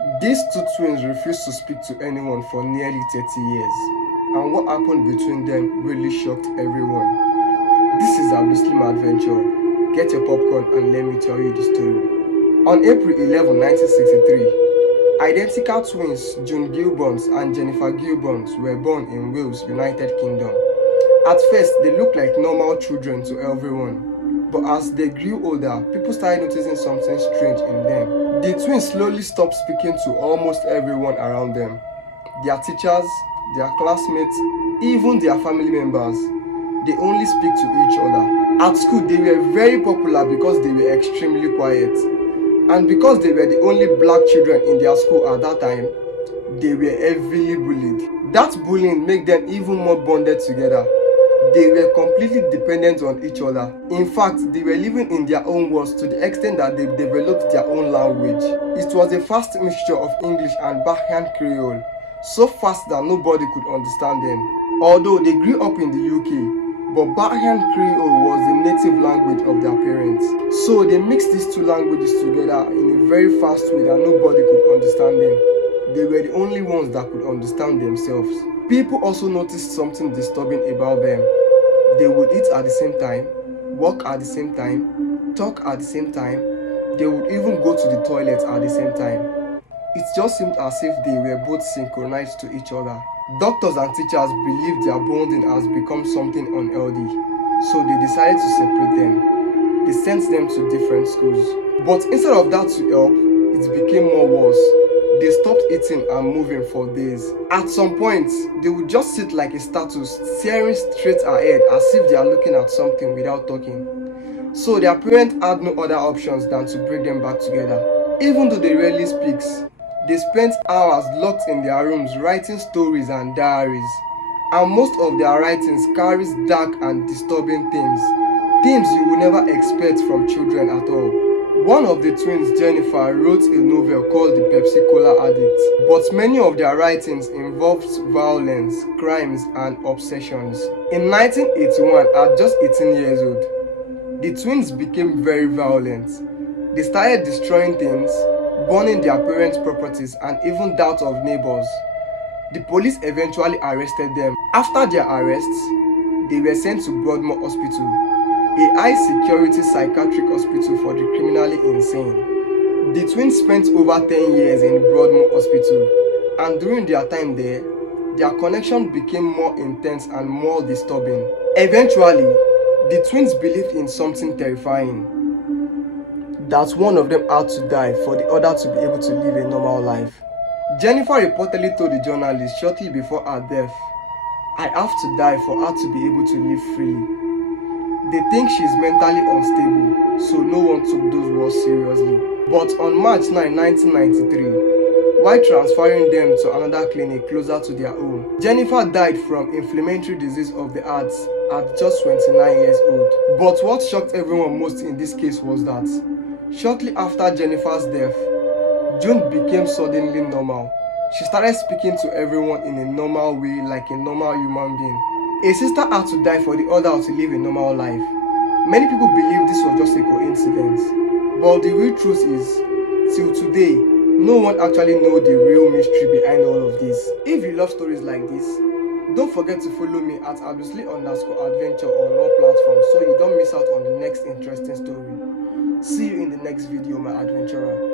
These two twins refused to speak to anyone for nearly 30 years, and what happened between them really shocked everyone. This is Abdulslim Adventure. Get your popcorn and let me tell you the story. On April 11, 1963, identical twins June Gibbons and Jennifer Gibbons were born in Wales, United Kingdom. At first, they looked like normal children to everyone, but as they grew older, people started noticing something strange in them. The twins slowly stopped speaking to almost everyone around them. Their teachers, their classmates, even their family members. They only speak to each other. At school, they were very popular because they were extremely quiet. And because they were the only black children in their school at that time, they were heavily bullied. That bullying made them even more bonded together. They were completely dependent on each other. In fact, they were living in their own worlds to the extent that they developed their own language. It was a fast mixture of English and Bahamian Creole, so fast that nobody could understand them. Although they grew up in the UK, but Bahamian Creole was the native language of their parents. So they mixed these two languages together in a very fast way that nobody could understand them. They were the only ones that could understand themselves. People also noticed something disturbing about them. They would eat at the same time, walk at the same time, talk at the same time. They would even go to the toilet at the same time. It just seemed as if they were both synchronized to each other. Doctors and teachers believed their bonding has become something unhealthy, so they decided to separate them. They sent them to different schools. But instead of that to help, it became more worse. They stopped eating and moving for days. At some point, they would just sit like a statue, staring straight ahead as if they are looking at something without talking. So their parents had no other options than to bring them back together. Even though they rarely speak, they spent hours locked in their rooms writing stories and diaries. And most of their writings carries dark and disturbing themes you will never expect from children at all. One of the twins, Jennifer, wrote a novel called The Pepsi Cola Addict, but many of their writings involved violence, crimes, and obsessions. In 1981, at just 18 years old, the twins became very violent. They started destroying things, burning their parents' properties, and even that of neighbors. The police eventually arrested them. After their arrests, they were sent to Broadmoor Hospital, a high-security psychiatric hospital for the criminally insane. The twins spent over 10 years in Broadmoor Hospital, and during their time there, their connection became more intense and more disturbing. Eventually, the twins believed in something terrifying, that one of them had to die for the other to be able to live a normal life. Jennifer reportedly told the journalist shortly before her death, "I have to die for her to be able to live freely." They think she's mentally unstable, so no one took those words seriously. But on March 9, 1993, while transferring them to another clinic closer to their home, Jennifer died from inflammatory disease of the heart at just 29 years old. But what shocked everyone most in this case was that shortly after Jennifer's death, June became suddenly normal. She started speaking to everyone in a normal way, like a normal human being. A sister had to die for the other to live a normal life. Many people believe this was just a coincidence, but the real truth is, till today, no one actually knows the real mystery behind all of this. If you love stories like this, don't forget to follow me at Abdulslim_adventure on all platforms so you don't miss out on the next interesting story. See you in the next video, my adventurer.